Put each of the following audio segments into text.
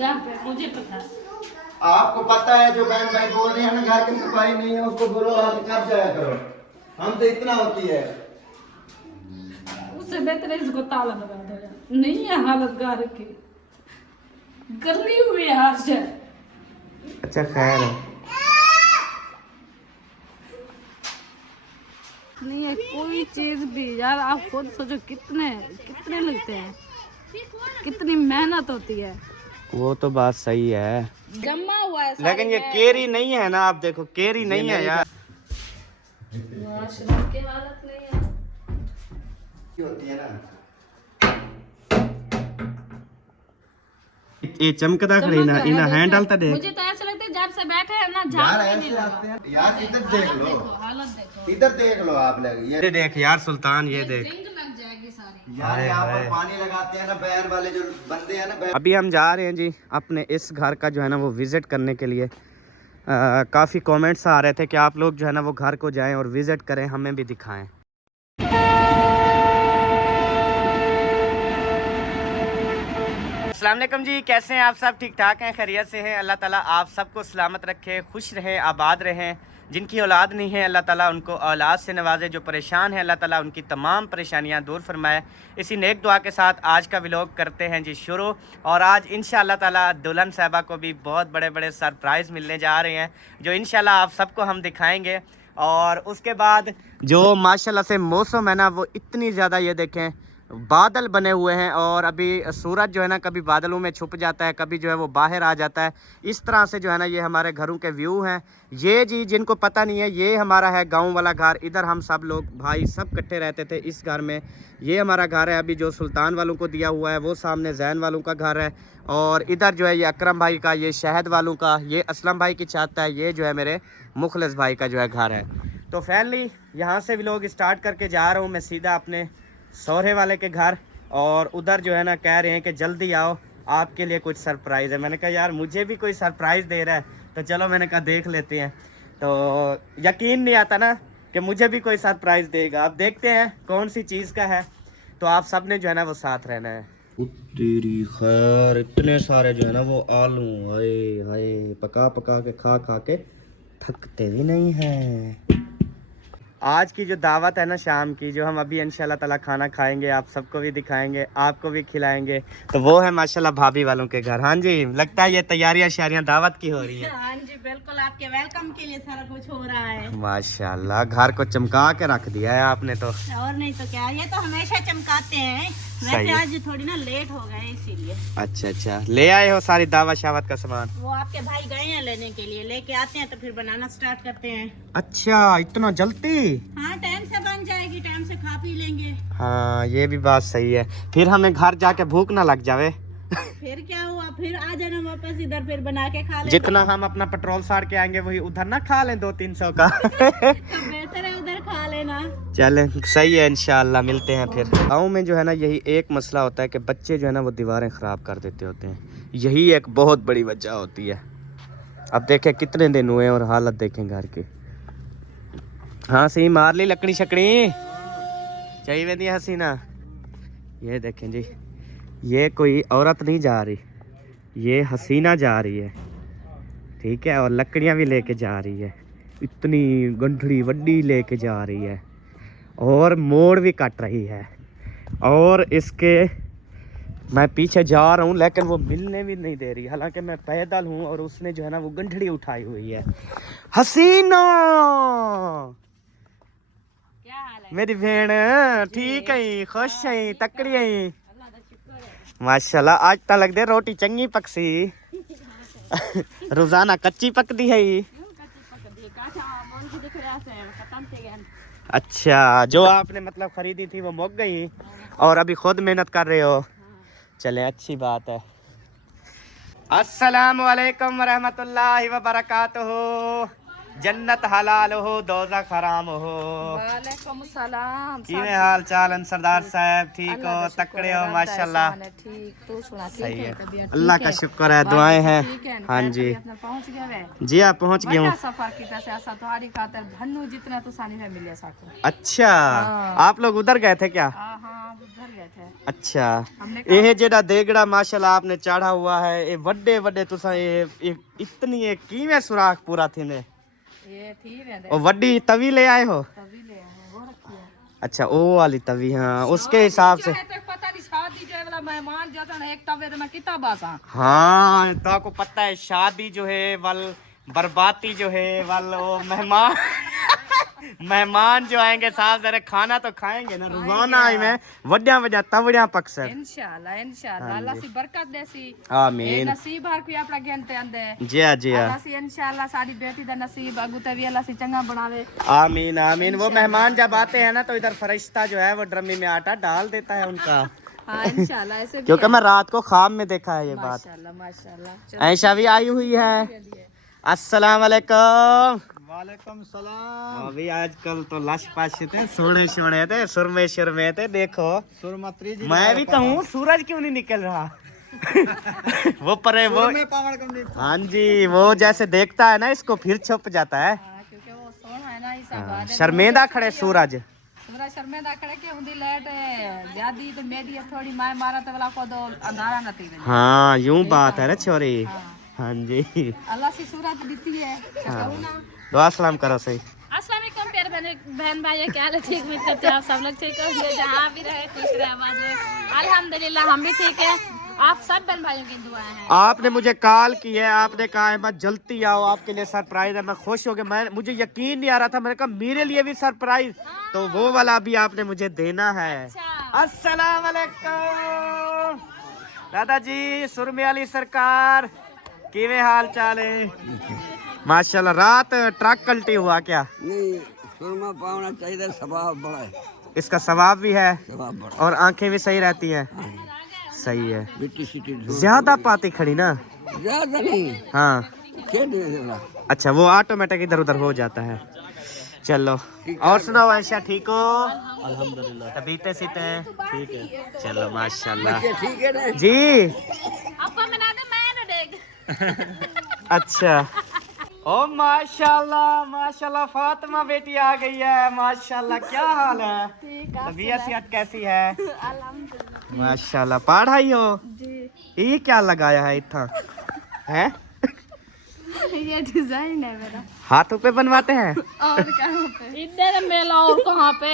घर पे, मुझे पता है। आपको पता है जो बहन भाई बोल रहे हैं ना घर की सफाई नहीं है उसको बोलो आप कर जाया करो। हम तो इतना होती है। उससे बेहतर है इसको ताला लगा दो यार। नहीं है हालत घर की, गली हुई है हर जगह। अच्छा खैर है। नहीं है कोई चीज भी यार, आप खुद सोचो कितने कितने लगते हैं, कितनी मेहनत होती है। वो तो बात सही है जमा हुआ है लेकिन ये केरी नहीं है ना। आप देखो केरी नहीं है यार। वॉशरूम की हालत नहीं है। होती है ना ये चमकदा खड़ी ना इना हैंडल तो देख। मुझे तो ऐसा लगता है जब से बैठे हैं ना यार झाड़ ऐसे आते हैं यार। इधर देख लो, हालत देखो, इधर देख लो आप लोग। ये देख यार सुल्तान, ये देख जिंक लग जाएगी सारी यार। यहाँ पर पानी लगाते हैं ना बैर वाले जो बंदे हैं ना। अभी हम जा रहे हैं जी अपने इस घर का जो है ना वो विजिट करने के लिए। काफ़ी कमेंट्स आ रहे थे कि आप लोग जो है ना वो घर को जाएं और विजिट करें, हमें भी दिखाएं। अस्सलाम वालेकुम जी, कैसे हैं आप सब? ठीक ठाक हैं, खैरियत से हैं? अल्लाह ताला आप सबको सलामत रखे, खुश रहें, आबाद रहें। जिनकी औलाद नहीं है अल्लाह ताला उनको औलाद से नवाजे। जो परेशान है अल्लाह ताला उनकी तमाम परेशानियां दूर फरमाए। इसी नेक दुआ के साथ आज का व्लॉग करते हैं जी शुरू। और आज इंशाअल्लाह ताला दुल्हन साहिबा को भी बहुत बड़े बड़े सरप्राइज़ मिलने जा रहे हैं जो इंशाअल्लाह आप सबको हम दिखाएँगे। और उसके बाद जो माशाल्लाह से मौसम है ना वो इतनी ज़्यादा, ये देखें बादल बने हुए हैं। और अभी सूरज जो है ना कभी बादलों में छुप जाता है, कभी जो है वो बाहर आ जाता है। इस तरह से जो है ना ये हमारे घरों के व्यू हैं। ये जी जिनको पता नहीं है ये हमारा है गांव वाला घर। इधर हम सब लोग भाई सब इकट्ठे रहते थे इस घर में। ये हमारा घर है अभी जो सुल्तान वालों को दिया हुआ है। वो सामने जैन वालों का घर है। और इधर जो है ये अकरम भाई का, ये शहद वालों का, ये असलम भाई की छत है। ये जो है मेरे मुखलिस भाई का जो है घर है। तो फैमिली यहाँ से व्लॉग स्टार्ट करके जा रहा हूँ मैं सीधा अपने सौरे वाले के घर। और उधर जो है ना कह रहे हैं कि जल्दी आओ आपके लिए कुछ सरप्राइज़ है। मैंने कहा यार मुझे भी कोई सरप्राइज़ दे रहा है तो चलो, मैंने कहा देख लेते हैं। तो यकीन नहीं आता ना कि मुझे भी कोई सरप्राइज़ देगा। अब देखते हैं कौन सी चीज़ का है। तो आप सब ने जो है ना वो साथ रहना है। तेरी खैर इतने सारे जो है ना वो आलू हाय हाय पका पका के खा खा के थकते भी नहीं हैं। आज की जो दावत है ना शाम की, जो हम अभी इंशाल्लाह ताला खाना खाएंगे, आप सबको भी दिखाएंगे, आपको भी खिलाएंगे, तो वो है माशाल्लाह भाभी वालों के घर। हाँ जी, लगता है ये तैयारियां शायरियां दावत की हो रही है। हाँ जी बिल्कुल, आपके वेलकम के लिए सारा कुछ हो रहा है। माशाल्लाह घर को चमका के रख दिया है आपने तो। और नहीं तो क्या, ये तो हमेशा चमकाते हैं। वैसे आज थोड़ी ना लेट हो गए इसीलिए। अच्छा अच्छा, ले आए हो सारी दावत शावत का सामान? वो आपके भाई गए हैं लेने के लिए, लेके आते हैं तो फिर बनाना स्टार्ट करते हैं। अच्छा इतना जल्दी? हाँ टाइम से बन जाएगी, टाइम से खा पी लेंगे। हाँ ये भी बात सही है, फिर हमें घर जाके भूख ना लग जावे। फिर क्या हुआ, फिर आ जाना वापस इधर, फिर बना के खा लेंगे। जितना हम अपना पेट्रोल साड़ के आएंगे वही उधर ना खा लें 200-300 का। तो बेहतर है उधर खा लेना। चलें सही है, इंशाल्लाह मिलते हैं फिर। गाँव में जो है ना यही एक मसला होता है कि बच्चे जो है ना वो दीवारें ख़राब कर देते होते हैं। यही एक बहुत बड़ी वजह होती है। अब देखें कितने दिन हुए और हालत देखें घर की। हाँ सही मार ली लकड़ी शकड़ी चाहिए वेदी हसीना। ये देखें जी, ये कोई औरत नहीं जा रही, ये हसीना जा रही है, ठीक है। और लकड़ियाँ भी लेके जा रही है, इतनी गंठड़ी वड्डी लेके जा रही है और मोड़ भी काट रही है। और इसके मैं पीछे जा रहा हूँ लेकिन वो मिलने भी नहीं दे रही, हालांकि मैं पैदल हूँ। और उसने जो है ना वो गंठड़ी उठाई हुई है। हसीना क्या हाल है मेरी भेड़? ठीक है, खुश है, तकड़ी है माशाल्लाह। आज तो लग दे रोटी चंगी पकसी। रोजाना कच्ची पकती है। अच्छा जो आपने मतलब खरीदी थी वो मुक गई और अभी खुद मेहनत कर रहे हो। चले अच्छी बात है। अस्सलाम वालेकुम वरहमतुल्लाहि व बरकातुहू। जन्नत हलाल हो दोज़ख हराम हो। वालेकुम सलाम। किवें हाल चाल हैं सरदार साहब? ठीक हो, तकड़े हो माशाल्लाह? ठीक, तू सुना? सही ठीक है, है, तबीयत अल्लाह ठीक का है? शुक्र है, दुआएं हैं। ठीक है, हाँ खैर, जी तबीयत नाल पहुंच गया वे। जी, आप पहुंच गए बड़ा हूँ। सफर कीता से असा तुम्हारी खातिर धन्नू जितना तो सानी में मिले साको। अच्छा, हाँ। आप लोग उधर गए थे क्या? हां हां, उधर गए थे। अच्छा, हमने ये जेड़ा देगड़ा माशाल्लाह आपने चढ़ा हुआ है, ये बड़े बड़े तुसा ये इतनी ये कीवें सुराख पूरा थी ने? ये ठीक है दे, और वड्डी तवी ले आए हो? तभी ले आए वो रखी है। अच्छा, वो वाली तवी, हाँ उसके हिसाब से। चाहे तक पता नहीं शादी जो है वाला मेहमान जाता है एक तवे में कितना बासा। हाँ, तो आपको पता है शादी जो है वल बर्बादी जो है वल वो मेहमान मेहमान जो आएंगे साहब जरा खाना तो खाएंगे ना, रोजाना ही में वड्या वड्या तवड़िया पकसर। इंशाल्लाह इंशाल्लाह अल्लाह सी बरकत देसी। आमीन। नसीब हर कोई अपना गिनते आंदे। जी हाँ जी हाँ, अल्लाह सी इंशाल्लाह साडी बेटी दा नसीब अगू तवी अल्लाह सी चंगा बनावे। आमीन आमीन। वो मेहमान जब आते हैं ना तो इधर फरिश्ता जो है वो ड्रमी में आटा डाल देता है उनका। हाँ इंशाल्लाह ऐसे भी क्योंकि मैं रात को ख्वाब में देखा है ये बात। माशाल्लाह माशाल्लाह। ऐशा भी आई हुई है। अस्सलाम वालेकुम। वालेकुम सलाम। अभी आजकल तो लश पाश थे, सोने सोने थे, सुरमे शुरमे थे। देखो सुरमत्री जी मैं भी कहूँ सूरज क्यों नहीं निकल रहा? वो परे वो, में पावन कम नहीं। हाँ जी, वो जैसे देखता है ना इसको फिर छुप जाता है। हाँ, क्योंकि वो सोना है ना इस बात है। शर्मेंदा खड़े सूरज। सूरज शर्मेंदा खड़े के हुंदी लेट ज्यादा तो मेडी थोड़ी माय मारा तो वाला को दो अंधारा न थी। हाँ यूं बात है ना छोरी। हाँ जी, अल्लाह सी सूरत बीती है। कहूं ना दुआ सलाम करो सही। अस्सलाम वालेकुम प्यारे बहन भाई, क्या हाल है? ठीक उम्मीद करते हैं आप सब लोग ठीक होंगे, जहाँ भी रहे खुश रहे आबाद रहे। अल्हम्दुलिल्लाह हम भी ठीक है। आप सब बहन भाइयों की दुआ है। आपने मुझे कॉल की है, आपने कहा है मैं जल्दी आओ, आपके लिए सरप्राइज है। मैं खुश हो गया, मैं मुझे यकीन नहीं आ रहा था। मैंने कहा मेरे लिए भी सरप्राइज, तो वो वाला भी आपने मुझे देना है। अस्सलाम वालेकुम दादाजी, सुरमे वाली सरकार, किवें हाल चाल है? माशाल्लाह। रात ट्रक कल्टी हुआ क्या? नहीं, सुरमा पावना चाहिए, सवाब बड़ा है। इसका सवाब भी है सवाब बड़ा। और आंखें भी सही रहती हैं। सही है। मिट्टी सिटी ज्यादा पाती खड़ी ना? ज्यादा नहीं। हाँ खेत में बड़ा। अच्छा, वो ऑटोमेटिक इधर उधर हो जाता है। चलो और सुनाओ ऐशा, ठीक हो? अल्हम्दुलिल्लाह। तबीयतें सीते हैं? ठीक है, चलो माशाल्लाह। ठीक है ना जी आपको मिला दे मैं देख। अच्छा। ओ माशाल्लाह माशाल्लाह, फातिमा बेटी आ गई है। माशाल्लाह, क्या हाल है? तबीयत सेहत कैसी है? अल्हम्दुलिल्लाह माशाल्लाह। पढ़ाई हो जी। ये क्या लगाया है इतना है? ये डिजाइन है मेरा। हाथों पे बनवाते हैं? और कहाँ पे? इधर मेला और कहाँ पे?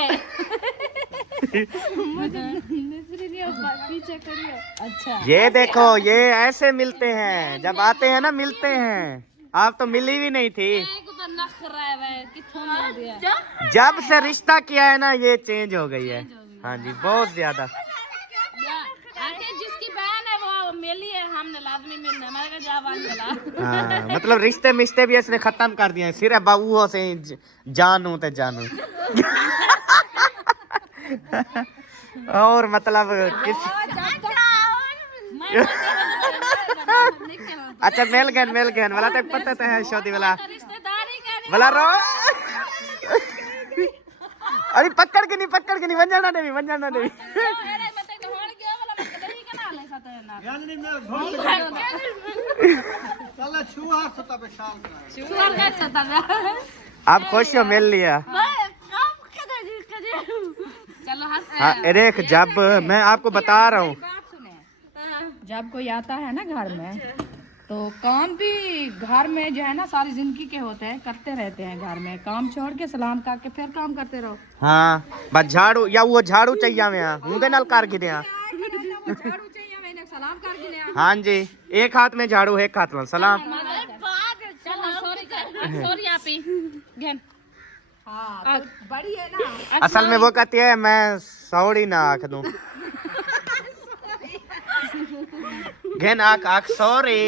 मुझे नजर नहीं आ रहा, पीछे करिए। अच्छा ये देखो, ये ऐसे मिलते हैं, जब आते हैं ना मिलते हैं। आप तो मिली भी नहीं थी। जब से रिश्ता किया है ना ये चेंज हो गई है। हाँ जी, बहुत ज्यादा। जिसकी बहन है वो मिली है, हमने लाजमी मिलना हमारे जवान मिला। हाँ, मतलब रिश्ते मिश्ते भी इसने खत्म कर दिए हैं। सिर्फ बाबू से जानू ते जानू। और मतलब किस अच्छा मिल गए वाला तक पता तो है शादी वाला वाला रो। अरे पकड़ के नहीं वंजाना नहीं आप खुश हो, मिल लिया? हाँ देख, जब मैं आपको बता रहा हूँ, जब कोई आता है ना घर में तो काम भी घर में जो है ना सारी जिंदगी के होते हैं, करते रहते हैं। घर में काम छोड़ के सलाम करके फिर काम करते रहो। हाँ बस झाड़ू या वो झाड़ू चाहिए मैं मुँह नाल कर गिदे। झाड़ू चाहिए मैंने सलाम कर दिया। हाँ जी, एक हाथ में झाड़ू एक हाथ में सलाम। सॉरी आप ही घेन। हाँ तो बड़ी है ना। असल में वो कहती है मैं सॉरी ना आख दूं। घेन आख सॉरी।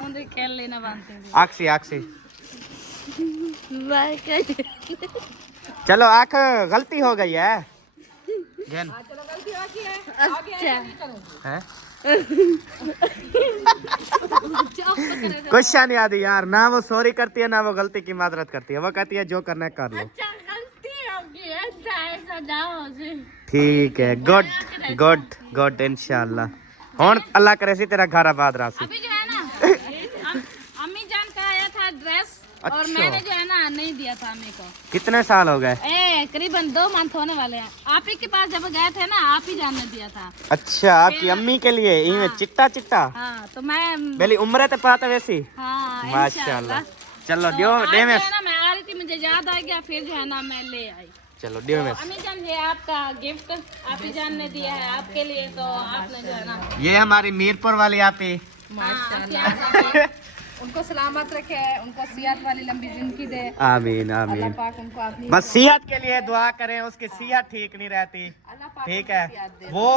उन्हें खेल लेना बांधते हैं। आखसी चलो आख गलती हो गई है। घेन चलो गलती हो गई है। है कुछ नहीं आती यार, ना वो सॉरी करती है ना वो गलती की माजरत करती है, वो कहती है जो करना है कर लो। ठीक है, गुड गुड गुड, इंशाल्लाह हुन अल्लाह करे सी तेरा घर आबाद रासी। अभी जो है ना अम्मी जान का आया था ड्रेस और अच्छा। मैंने जो है ना नहीं दिया था अम्मी को। कितने साल हो गए? करीबन 2 मंथ होने वाले हैं। आप ही के पास जब गए थे ना, आप ही जान ने दिया था। अच्छा, आपकी अम्मी के लिए इनमें चिट्टा चिट्टा हाँ तो मैं बेली उम्र ते पाता वैसी। हाँ माशाल्लाह। चलो तो दियो आज दे जो में, है ना मैं आ रही थी, मुझे याद आ गया, फिर जो है ना मैं ले आई। चलो दियो में। अम्मी जान ये आपका गिफ्ट आप ही जान ने दिया है आपके लिए, तो आपने जो है ना ये हमारी मीरपुर वाली आप ही। माशाल्लाह उनको सलामत रखे, उनको सेहत वाली लंबी जिंदगी दे। आमीन अल्लाह आमीन। पाक उनको अपनी बस सेहत के लिए दुआ करें, उसकी सेहत ठीक नहीं रहती। अल्लाह पाक ठीक उनको है, सेहत दे। वो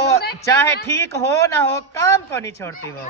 चाहे ठीक हो ना हो काम को नहीं छोड़ती, वो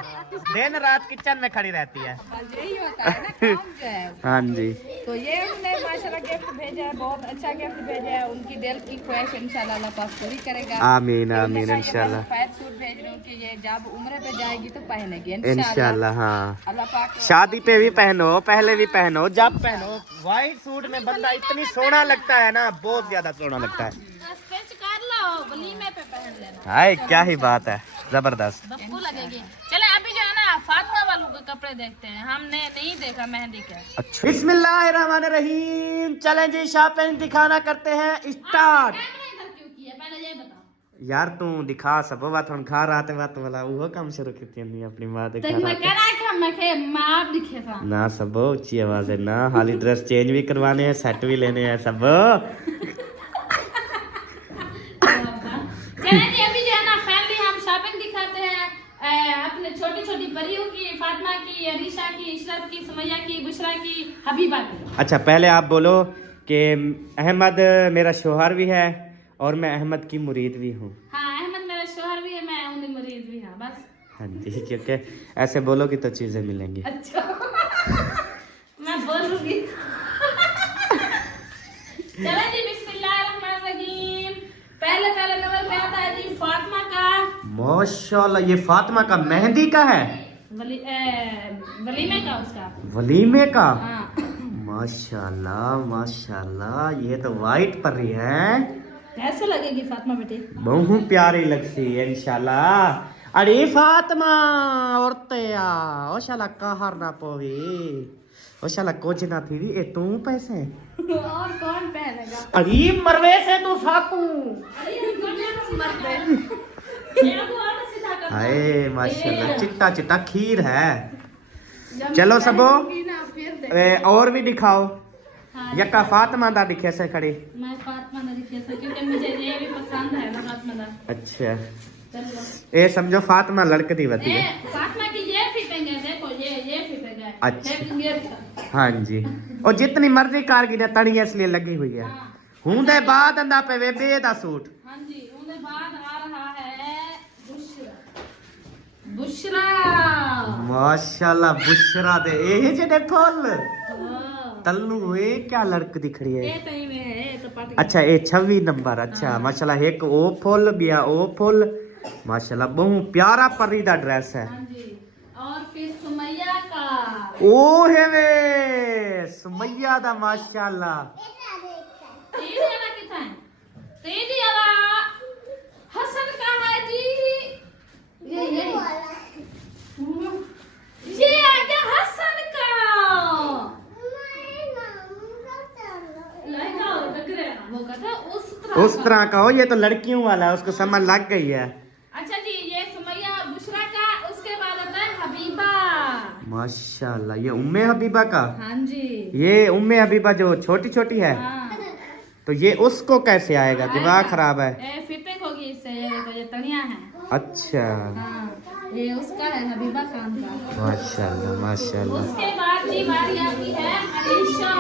दिन रात किचन में खड़ी रहती है। बस यही होता है ना काम जो है। हाँ जी। तो ये उन्होंने माशाल्लाह गिफ्ट भेजा है, बहुत अच्छा गिफ्ट भेजा है। उनकी दिल की ख्वाहिश इंशाल्लाह अल्लाह पाक पूरी करेगा। आमीन आमीन इंशाल्लाह। सफेद सूट भेज रही हूँ कि ये जब उम्र पे जाएगी तो पहनेगी इंशाल्लाह। हाँ, अल्लाह पाक शादी पे भी पहनो, पहले भी पहनो, जब पहनो। व्हाइट सूट में बंदा इतनी सोना लगता है ना, बहुत ज्यादा सोना लगता है। स्केच कर लो, वलीमे पे पहन लेना। हाय क्या ही बात है, जबरदस्त। बप्पू लगेगी। चले अभी जो है ना फातिमा वालों के कपड़े देखते हैं, हमने नहीं देखा मेहंदी के। अच्छा, बिस्मिल्लाहिर्रहमानिर्रहीम। चलें जी, शॉपिंग दिखाना करते हैं स्टार्ट। इधर क्यों किया पहले ये बताओ। यार तू दिखा सब बात हम घर आते बात वाला वो काम शुरू करती नहीं अपनी मां दे तो घर मैं आते। कह रहा था मैं के मां आप दिखे था। ना सब ऊंची आवाज है ना, हाली ड्रेस चेंज भी करवाने हैं, सेट भी लेने हैं सब। चलिए जी अभी जो है ना फैमिली हम शॉपिंग दिखाते हैं अपने छोटी छोटी परियों की, फातिमा की, अरीशा की, इशरत की, सुमैया की, बुशरा की, हबीबा की। अच्छा पहले आप बोलो कि अहमद मेरा शोहर भी है और मैं अहमद की मुरीद भी हूँ। हाँ अहमद मेरा शोहर भी है, मैं उनकी मुरीद भी हाँ बस। हाँ जी, क्योंकि ऐसे बोलोगी तो चीजें मिलेंगी। अच्छा मैं बोलूंगी। चलो जी बिस्मिल्लाहिर्रहमानिर्रहीम। पहले पहले नंबर पे आता है जी फातिमा का। माशाल्लाह, ये फातिमा का मेहंदी का है, वलीमे का उसका। वलीमे का। हाँ माशाल्लाह माशाल्लाह, ये तो वाइट परी है, कैसे लगेगी फातिमा बेटी? बहुत प्यारी लगती है इंशाल्लाह। अरे फातिमा औरते आ ओशाला कहर ना पोवी, ओशाला कुछ ना थी ए तू पैसे। और कौन पहनेगा? अरे मरवे से तू साकू। हाय माशाल्लाह, चिट्टा चिट्टा खीर है। चलो सबो और भी दिखाओ। यक्का फातिमा दा दिखे से खड़ी। मैं फातिमा दा दिखे से क्योंकि मुझे ये भी पसंद है ना फातिमा दा। अच्छा, चलो ये समझो फातिमा लड़कती होती है। फातिमा की ये फिटिंग है, देखो ये फिटिंग है। अच्छा हाँ जी, और जितनी मर्जी कारगिर तड़ी इसलिए लगी हुई है। हूं दे बाद अंदा पे वे बे दा सूट। हाँ जी उसके बाद आ रहा है बुशरा। बुशरा माशाल्लाह, बुशरा दे ए जेडे फुल तल्लू ए क्या लड़कती खड़ी है। ये तो ही में है, ये तो पट अच्छा ये 26 नंबर। अच्छा माशाल्लाह, एक ओ फुल बिया ओ फुल, माशाल्लाह बहुत प्यारा परी दा ड्रेस है। हाँ जी। और फिर सुमैया का। ओ है वे सुमैया दा माशाल्लाह। तेरी वाला कितना है? तेरी वाला हसन का है जी। ये आ गया हसन का। लहंगा और बकरे वो कहता उस तरह का हो, ये तो लड़कियों वाला है, उसको समझ लग गई है। अच्छा जी ये सुमैया बुशरा का। उसके बाद आता है हबीबा। माशाल्लाह, ये उम्मे हबीबा का। हाँ जी। ये उम्मे हबीबा जो छोटी छोटी है, हाँ। तो ये उसको कैसे आएगा? दिमाग खराब है। फिटिंग होगी इससे, ये देखो ये तनिया है। अच्छा हाँ ये उसका है हबीबा खान का। माशाल्लाह माशाल्लाह। उसके बाद जी बारी आती है अरीशा।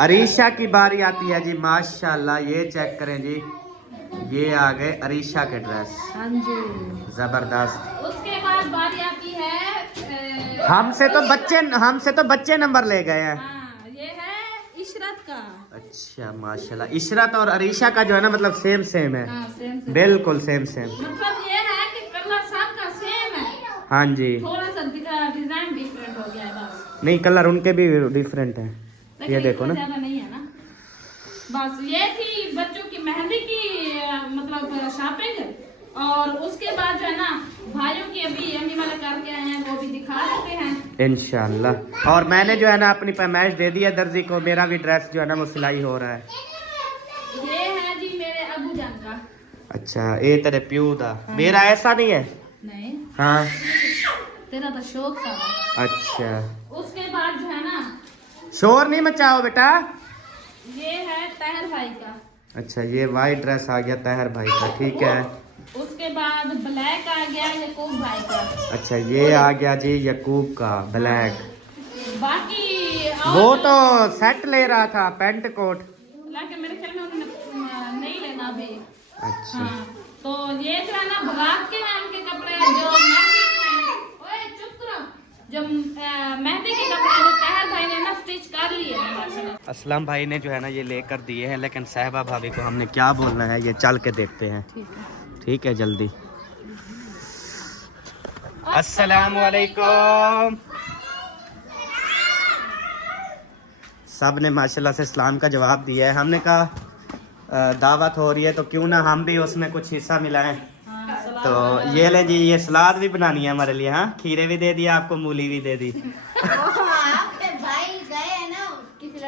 अरीशा की बारी आती है जी। माशाल्लाह, ये चेक करें जी, ये आ गए अरीशा के ड्रेस। हाँ जी। जबरदस्त। उसके बाद बारी आती है हमसे तो बच्चे नंबर ले गए हैं। हाँ ये है इशरत का। अच्छा माशाल्लाह, इशरत और अरीशा का जो है ना मतलब सेम सेम है। हाँ सेम बिल्कुल सेम सेम। मतलब ये है कि कलर हाँ जी, थोड़ा सा डिजाइन डिफरेंट हो गया है बस। नहीं कलर उनके भी डिफरेंट हैं, लेकिन ये देखो इतना ना। ज्यादा नहीं है ना। बस ये थी बच्चों की मेहंदी की मतलब शॉपिंग। और उसके बाद जो है ना भाइयों की अभी अम्मी वाले करके आए हैं, वो भी दिखा देते हैं इंशाल्लाह। और मैंने जो है ना अपनी पैमाइश दे दी है दर्जी को, मेरा भी ड्रेस जो है ना वो सिलाई हो रहा है। ये है जी मेरे अबू जान का। अच्छा, ये तेरे प्यू दा, मेरा ऐसा नहीं है। नहीं, हाँ, तेरा तो शौक सा है। अच्छा, उसके बाद जो है ना शोर नहीं मचाओ बेटा। ये है तहर भाई का। अच्छा, ये वाइट ड्रेस आ गया तहर भाई का, ठीक है। उसके बाद ब्लैक आ गया यकूब भाई का। अच्छा, ये आ गया जी यकूब का ब्लैक। बाकी और वो तो सेट ले रहा था पेंट कोट। लेकिन मेरे ख्याल में उन्होंने नहीं लेना अभी। अच्छा, हाँ, तो ये जो है ना बारात के हैं उनके कपड़े, जो मेहंदी के हैं। ओए चुप करो। जो मेहंदी के कपड़े जो तहर भाई ने ना स्टिच कर लिए हैं माशाल्लाह। असलम भाई ने जो है ना ये लेकर दिए हैं, लेकिन साहिबा भाभी को हमने क्या बोलना है ये चल के देखते हैं। ठीक है, जल्दी। अस्सलाम वालेकुम। सब ने माशाल्लाह से इस्लाम का जवाब दिया है। हमने कहा दावत हो रही है तो क्यों ना हम भी उसमें कुछ हिस्सा मिलाएं। तो ये ले जी, ये सलाद भी बनानी है हमारे लिए। हाँ, खीरे भी दे दिया आपको, मूली भी दे दी।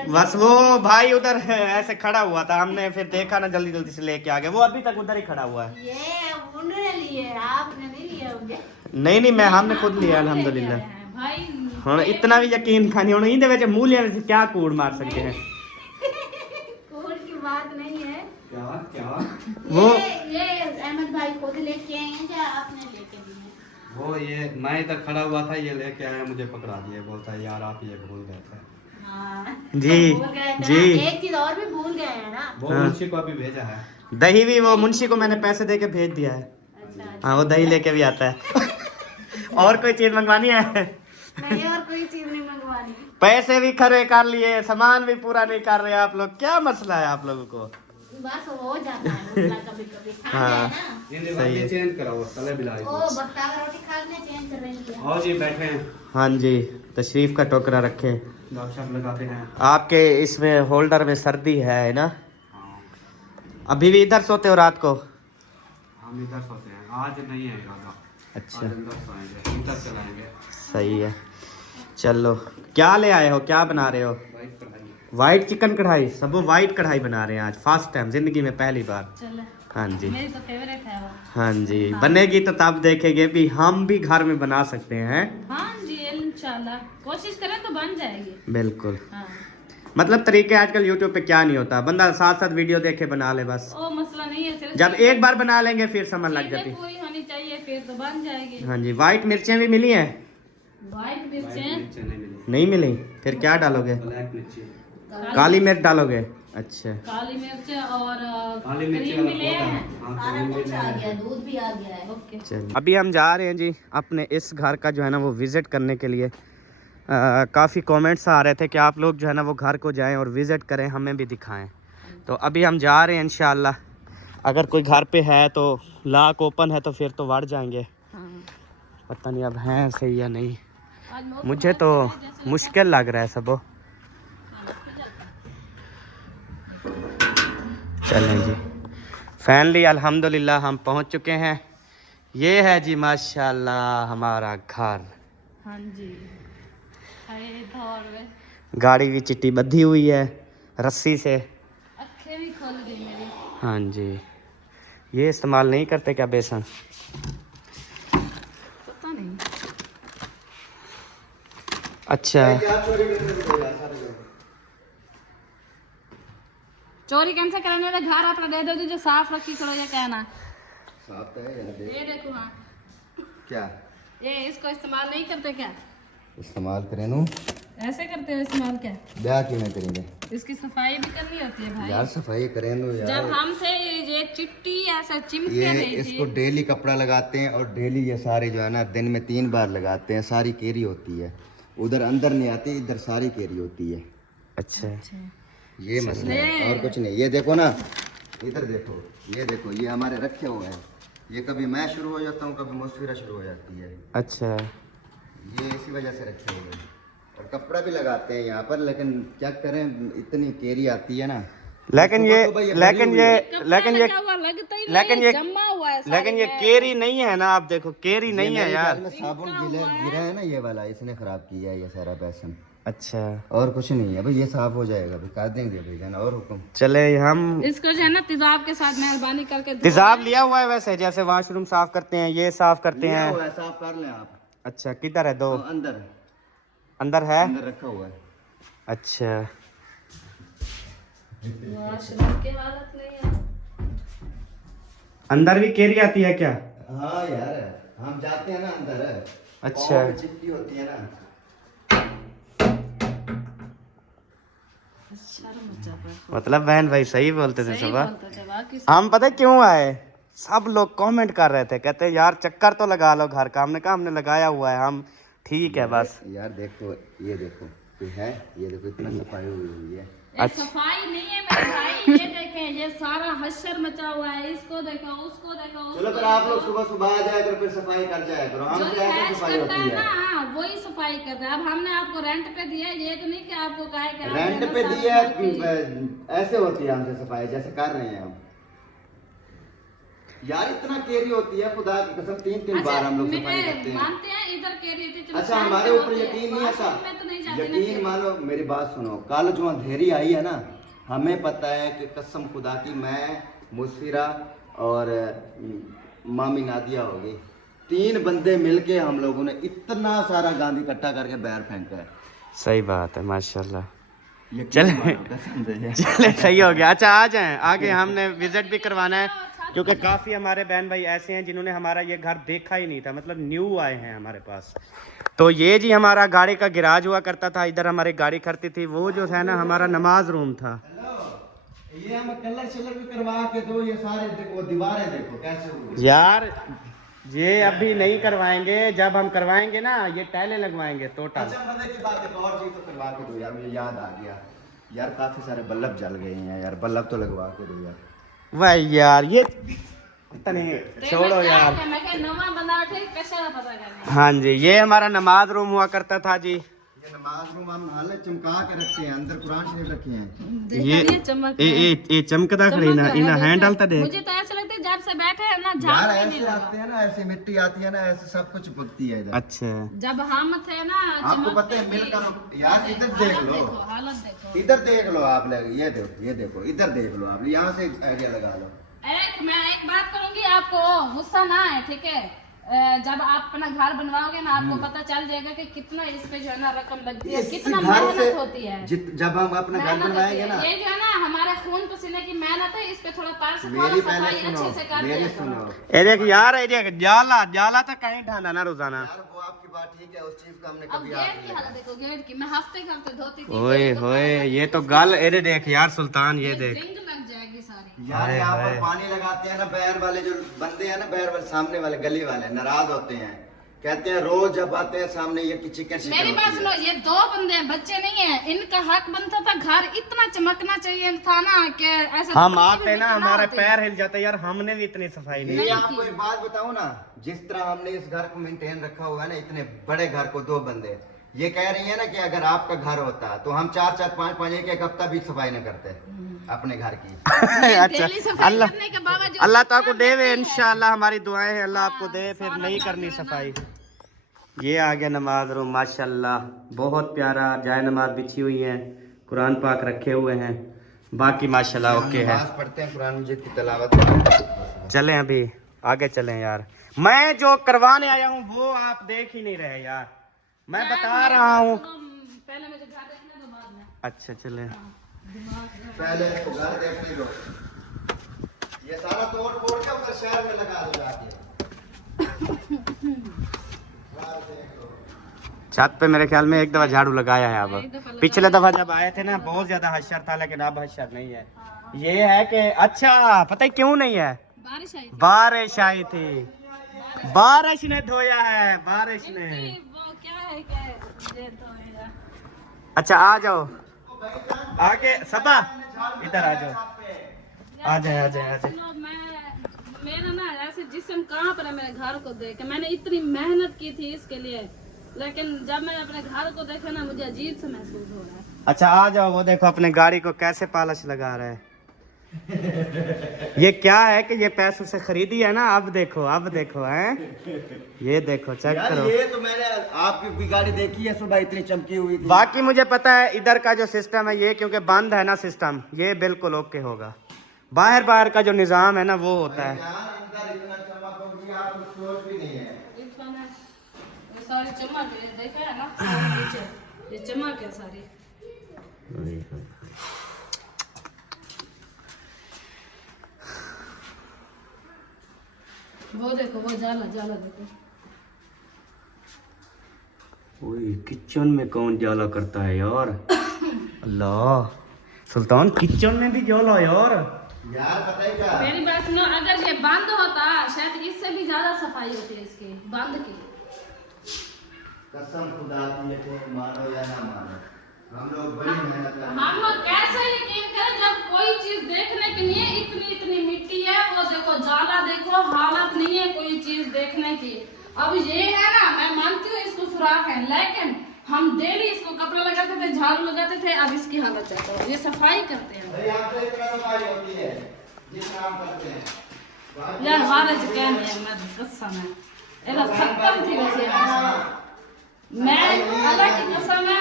बस वो भाई उधर ऐसे खड़ा हुआ था, हमने फिर देखा ना, जल्दी जल्दी से लेके आ गए। वो अभी तक उधर ही खड़ा हुआ है। ये उन्होंने लिए, आपने नहीं लिए होंगे। नहीं, मैं हमने खुद लिया अल्हम्दुलिल्लाह। भाई हाँ, इतना भी यकीन खानी होना इंदे ਵਿੱਚ मूलियां से क्या कूड़ मार सकते हैं। कूड़ की बात नहीं है। क्या वो ये अहमद भाई खुद लेके आए हैं या आपने लेके दिए हैं? वो ये मैं इधर खड़ा हुआ था, ये लेके आया, मुझे पकड़ा दिया, बोलता है यार आप ये भूल गए थे। हाँ, जी, भूल गए थे ना। जी। एक चीज और भी भूल गए हैं ना। वो हाँ। मुंशी को अभी भेजा है। दही भी वो मुंशी को मैंने पैसे दे के भेज दिया है। अच्छा, हाँ, वो दही लेके भी आता है। और कोई चीज मंगवानी है? नहीं और कोई चीज नहीं मंगवानी। पैसे भी खरे कर लिए, सामान भी पूरा नहीं कर रहे आप लोग। क्या मसला है आप लोगों को? बस हो जाता है मसला कभी कभी। खा हाँ। गए ना। सही है। चेंज कराओ, तले बिलाई। ओ बट्टा का रोटी खा के चेंज कर रही है। आओ जी बैठे हैं, हाँ जी, तशरीफ का टोकरा रखे। गपशप लगाते हैं। आपके इसमें होल्डर में सर्दी है ना? हाँ, अभी भी इधर सोते हो रात को? हम इधर सोते हैं, आज नहीं है इरादा। अच्छा, आज अंदर सोएंगे, इधर चलाएंगे। सही है। चलो, क्या ले आए हो, क्या बना रहे हो? वाइट कढ़ाई। वाइट चिकन कढ़ाई। सब वो वाइट कढ़ाई बना रहे हैं आज, फर्स्ट टाइम जिंदगी में, पहली बार। चल, हाँ जी, मेरी तो फेवरेट है वो। हाँ जी। बनेगी तो तब देखेंगे भी हम भी घर में बना सकते हैं। हाँ जी, इंशाल्लाह कोशिश करें तो बन जाएगी। बिल्कुल। हाँ। मतलब तरीके आजकल यूट्यूब पे क्या नहीं होता, बंदा साथ साथ वीडियो देखे बना ले बस। ओ मसला नहीं है, सिर्फ जब एक बार बना लेंगे फिर समझ लग चीजें जाती। पूरी होनी चाहिए फिर तो बन जाएगी। हाँ जी। वाइट मिर्चें भी मिली हैं? व्हाइट मिर्चें, मिर्ची नहीं मिली, नहीं मिली? फिर क्या डालोगे? ब्लैक मिर्ची। काली मिर्च डालोगे? अच्छा, काली मिर्च और काली मिर्ची क्रीम वाला भी ले पौधा। आए हैं। हाँ, सारा क्रीम भी कुछ ले आ आए गया, हैं। दूध भी आ गया है। ओके। चलिए अभी हम जा रहे हैं जी अपने इस घर का जो है ना वो विज़िट करने के लिए। काफ़ी कमेंट्स आ रहे थे कि आप लोग जो है ना वो घर को जाएं और विज़िट करें, हमें भी दिखाएं। तो अभी हम जा रहे हैं इंशाल्लाह। अगर कोई घर पे है तो लॉक ओपन है तो फिर तो बढ़ जाएंगे। हाँ। पता नहीं अब हैं सही या नहीं। आज मौसम मुझे तो ऐसा है जैसे मुश्किल लग रहा है सब। चलें जी, फाइनली अल्हम्दुलिल्लाह हम पहुंच चुके हैं। ये है जी माशाल्लाह हमारा घर। हाँ जी। हाय धौर वे, गाड़ी भी चिट्टी बंधी हुई है रस्सी से। अखें भी खुल गई मेरी। हाँ जी। ये इस्तेमाल नहीं करते क्या बेसन? पता नहीं। अच्छा, चोरी कैसे करने वाले घर अपना दे दो जो साफ रखी करो, ये कहना। साफ है या दे? ये देखो, हाँ क्या ये इसको इस्तेमाल नहीं करते क्या? इस्तेमाल करें नू? ऐसे करते हो इस्तेमाल क्या? ब्याह क्यों नहीं करेंगे इसकी सफाई भी करनी होती है भाई। यार? सफाई करें नू जब यार। हम थे ये चिट्टी ऐसा चिमके ये रही इसको थी। डेली कपड़ा लगाते हैं और डेली ये सारी जो है ना दिन में 3 बार लगाते हैं। सारी केरी होती है, उधर अंदर नहीं आती, इधर सारी केरी होती है। अच्छा, ये मसला है और कुछ नहीं। ये देखो ना, इधर देखो, ये देखो, ये हमारे रखे हुए हैं, ये कभी मैं शुरू हो जाता हूँ, कभी मुस्फिरा शुरू हो जाती है। अच्छा, ये इसी वजह से रखे हुए हैं। और कपड़ा भी लगाते हैं यहाँ पर, लेकिन क्या करें, इतनी केरी आती है ना। लेकिन ये सुबह सुबह लेकिन भरी ये हुई है। लेकिन ये लगा हुआ लगता ही लेकिन नहीं, ये जमा हुआ है सारे लेकिन ये में। केरी नहीं है ना, आप देखो केरी नहीं है मेरे यार। ख्याल में साबुन गिरा है ना ये वाला, इसने खराब किया है ये सारा बेसन। अच्छा, और कुछ नहीं है भाई, ये साफ हो जाएगा भाई, कर देंगे भाई जाना। और हुक्म चले हम इसको जो है ना तेजाब के साथ मेहरबानी करके धो तेजाब लिया हुआ है, वैसे जैसे वॉशरूम साफ करते हैं ये साफ करते लिया हैं। हुआ है, साफ कर लें आप। अच्छा, किधर है? दो अंदर अंदर है। अंदर रखा हुआ है। अच्छा, वॉशरूम की हालत नहीं है। अंदर भी केरी आती है क्या? हाँ यार, हम जाते हैं ना अंदर। अच्छा। पाँव में चिपकी होती है ना। मतलब बहन भाई सही बोलते थे सुबह। बोलते थे बाकी हम पता है क्यों आए, सब लोग कमेंट कर रहे थे, कहते यार चक्कर तो लगा लो घर का। हमने कहा हमने लगाया हुआ है, हम ठीक है बस। यार देखो, ये देखो ये है, ये देखो इतना सफाई हुई है। ये सफाई नहीं है मेरे भाई, ये देखें ये सारा हश्र मचा हुआ है। इसको देखो, उसको देखो, चलो फिर आप लोग सुबह सुबह आ जाया करो, फिर सफाई कर जाया करो। हम जो से ऐसे हैश सफाई करता होती है है। ना वही सफाई करता है। अब हमने आपको रेंट पे दिया है, ये तो नहीं कि आपको कहा है कि आप रेंट देना पे साथ दिया में। ऐसे होती है हमसे सफाई, जैसे कर रहे हैं हम। यार इतना केरी होती है, खुदा की कसम 3-3 बार हम लोग सफाई करते हैं। मानते हैं इधर कह रही थी, चलो अच्छा, शाम हमारे को ऊपर होती है। यकीन नहीं आता। वॉशरूम में तो नहीं जाती ना यकीन मानो, मेरी बात सुनो, कल जो अंधेरी आई है ना, हमें पता है कि कसम खुदा की, मैं मुस्फिरा और मामी नादिया हो गई, 3 बंदे मिलके हम लोगों ने इतना सारा गांधी इकट्ठा करके बाहर फेंका है। सही बात है, माशाल्लाह। यकीन चले। मानो, कसम से। चले, सही हो गया। अच्छा आ जाएं आगे, हमने विजिट भी करवाना है, क्योंकि काफ़ी हमारे बहन भाई ऐसे हैं जिन्होंने हमारा ये घर देखा ही नहीं था, मतलब न्यू आए हैं हमारे पास। तो ये जी हमारा गाड़ी का गिराज हुआ करता था, इधर हमारी गाड़ी खड़ती थी। वो जो है ना हमारा नमाज रूम था। ये हमें कलर शलर भी करवा के दो, ये सारे देखो दीवारें देखो कैसे हुई। यार ये अभी नहीं करवाएंगे, जब हम करवाएंगे ना ये टाइलें लगवाएंगे टोटल। अच्छा, मजे की बात है, एक और चीज तो करवा के दो यार, मुझे याद आ गया यार, काफी सारे बल्ब जल गए हैं यार, बल्ब तो लगवा के दो यार। वाह यार, ये पता नहीं, छोड़ो यार। मैं कह नवा बंदा ठीक कैसा पता करना। हाँ जी, ये हमारा नमाज रूम हुआ करता था जी। ये नमाज रूम हम हाले चमका के रखे हैं, अंदर कुरान शरीफ रखे हैं। ये चमक ये चमकदा खड़ी ना, इना हैंडल तो देख। मुझे तो ऐसा लगता है जब से बैठे हैं ना यार झाड़ भी नहीं ऐसे लगा। आते हैं ना, ऐसे मिट्टी आती है ना, ऐसे सब कुछ चिपकती है इधर। अच्छा, जब हम थे ना आपको चमकते पता है, थे। मिलकर यार इधर देख लो, हालत देखो। इधर देख लो आप लोग, ये देखो, ये देखो, इधर देख लो आप, यहाँ से आइडिया लगा लो। मैं एक बात करूंगी, आपको गुस्सा ना है ठीक है। जब आप अपना घर बनवाओगे ना, आपको पता चल जाएगा कि कितना इस पे जो है ना रकम लगती है, इस कितना घर से मेहनत होती है। जब हम अपना घर मेहनत होती बनवाएंगे है। ना, ये जो है ना हमारे खून पसीने की मेहनत है, इस पे थोड़ा पार से मेरी सफाई पहले अच्छे सुनो, से कर मेरी दिया करो। सुनो ये देख यार, ये देख जाला जाला तो कहीं ढाना ना रोजाना। यार, वो आपकी बात ठीक है, उस चीज का हमने अब कभी गेट की हालत देखो, गेट की मैं हफ्ते हफ्ते धोती थी। ओए होए, ये तो गल, ये देख यार सुल्तान, ये देख जिंग लग जाएगी सारी। यार यहाँ पर पानी लगाते हैं ना, बैर वाले जो बंदे हैं ना, बैर वाले सामने वाले गली वाले नाराज होते हैं, कहते हैं रोज जब आते हैं सामने ये चिकन मेरी बात सुनो, ये 2 बंदे हैं, बच्चे नहीं है, इनका हक बनता था, घर इतना चमकना चाहिए था ना कि ऐसा हम कुर्सी आते भी ना बिखरा हमारे होती। पैर हिल जाते यार, हमने भी इतनी सफाई नहीं ये की। आपको एक बात बताऊं ना, जिस तरह हमने इस घर को मेंटेन रखा हुआ है ना, इतने बड़े घर को 2 बंदे, ये कह रही है ना कि अगर आपका घर होता तो हम 4-4, 5-5 एक हफ्ता भी सफाई न करते अपने घर की। अच्छा, डेली सफाई अल्लाह करने के बावजूद अल्लाह तो आपको देवे, इंशाल्लाह हमारी दुआएं हैं, अल्लाह आपको दे, फिर नहीं करनी सफाई। ये आ गया नमाज रूम, माशाल्लाह बहुत प्यारा, जाए नमाज बिछी हुई है, कुरान पाक रखे हुए हैं, बाकी माशाल्लाह ओके है। नमाज पढ़ते हैं, कुरान मजीद की तिलावत। चलें अभी आगे चलें यार, मैं जो करवाने आया हूँ वो आप देख ही नहीं रहे यार, मैं बता रहा हूँ। पहले मुझे घर देखने दो, बाद में। अच्छा चलें, पहले इसको घर देखने दो, ये सारा तोड़ फोड़ के उधर शहर में लगा दो जाके। छत पे मेरे ख्याल में एक दफा झाड़ू लगाया है। अब पिछले दफा जब आए थे ना बहुत ज्यादा हशर था, लेकिन अब हशर नहीं है। ये है कि अच्छा पता है क्यों नहीं है, बारिश आई बारिश आई थी, बारिश ने धोया है, बारिश ने। वो क्या है कि ये तो है। अच्छा आ जाओ आगे, सबा इधर आ जाओ, आ जाए आ जाए आ जाए। सुनो, मेरा ना ऐसे जिस्म कांप रहा है मेरे घर को देख के। मैंने इतनी मेहनत की थी इसके लिए, लेकिन जब मैंने अपने घर को देखा ना मुझे अजीब सा महसूस हो रहा है। अच्छा आ जाओ, वो देखो अपने गाड़ी को कैसे पालिश लगा रहा है। ये क्या है कि ये पैसों से खरीदी है ना। अब देखो हैं, ये देखो चेक यार करो। ये तो मैंने आपकी भी गाड़ी देखी है सुबह, इतनी चमकी हुई थी। बाकी मुझे पता है इधर का जो सिस्टम है ये, क्योंकि बंद है ना सिस्टम, ये बिल्कुल ओके होगा। बाहर का जो निज़ाम है ना वो होता है। यार अंदर इतना चमक होगी आप सोच भी नहीं है। ये सारी चमक है, देखा है ना नीचे ये चमक है सारी। वो देखो वो जाला देखो। ओए किचन में कौन जाला करता है यार। अल्लाह सुल्तान, किचन में भी जाला यार। यार पता है क्या, मेरी बात सुनो, अगर ये बंद होता शायद इससे भी ज्यादा सफाई होती है इसकी बंद की। कसम खुदा की है, कोई मानो या ना मानो, हम लोग बड़ी मेहनत कर रहे हैं। हम लोग कैसे यकीन करें जब कोई चीज देखने के लिए इतनी मिट्टी है। वो देखो जाला देखो, हालत नहीं है कोई चीज देखने की। अब ये है ना, मैं मानती हूँ इसको सुराख है, लेकिन हम डेली इसको कपड़ा लगाते थे, झाड़ू लगाते थे, अब इसकी हालत चेक करो। ये सफाई करते हैं भाई यहाँ पे इतना सफाई होती है जितना हम करते हैं यार। हमारे जो क्या नहीं है, मैं कसम है ऐसा खत्म थी वैसे मैं अल्लाह की कसम है,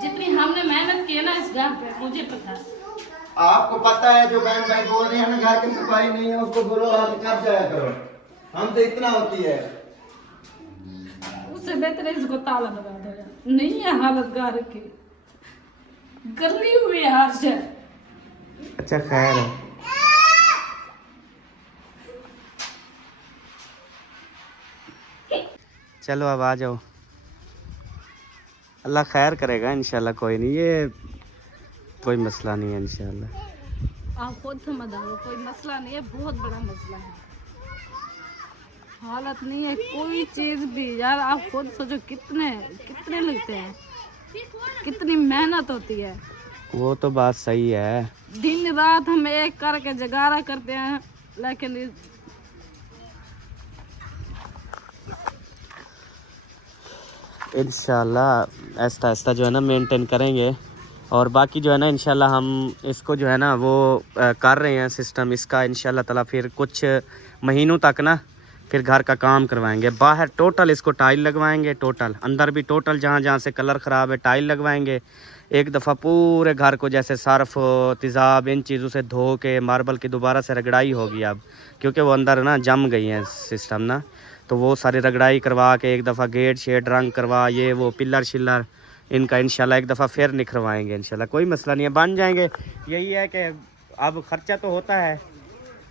जितनी हमने मेहनत की है ना इस घर पे, मुझे पता है। आपको पता है जो बहन भाई बोल रहे हैं ना घर की सफाई नहीं है, उसको बोलो आप कर जाया करो। हम तो इतना होती है, उससे बेहतर है इसको ताला लगा दो यार। नहीं है हालत घर की, गली हुई हार से। अच्छा खैर है। चलो अब आ जाओ, अल्लाह खैर करेगा इंशाल्लाह। कोई नहीं, ये कोई मसला नहीं है इंशाल्लाह। आप खुद समझदार, कोई मसला नहीं है, बहुत बड़ा मसला है। हालत नहीं है कोई चीज भी यार। आप खुद सोचो कितने लगते हैं, कितनी मेहनत होती है। वो तो बात सही है। दिन रात हम एक करके जगारा करते हैं, लेकिन इंशाल्लाह आहिस्ता आहिस्ता जो है ना मेंटेन करेंगे। और बाकी जो है ना इंशाल्लाह हम इसको जो है ना वो कर रहे हैं सिस्टम इसका इंशाल्लाह ताला। फिर कुछ महीनों तक ना फिर घर का काम करवाएंगे। बाहर टोटल इसको टाइल लगवाएंगे, टोटल अंदर भी टोटल जहाँ जहाँ से कलर ख़राब है टाइल लगवाएंगे। एक दफ़ा पूरे घर को जैसे सर्फ तेज़ाब इन चीज़ों से धो के मार्बल की दोबारा से रगड़ाई होगी अब, क्योंकि वो अंदर ना जम गई हैं सिस्टम ना, तो वो सारी रगड़ाई करवा के एक दफ़ा गेट शेड रंग करवा, ये वो पिलर शिलर इनका इंशाल्लाह एक दफ़ा फिर निखरवाएंगे इंशाल्लाह। कोई मसला नहीं है, बन जाएंगे। यही है कि अब ख़र्चा तो होता है,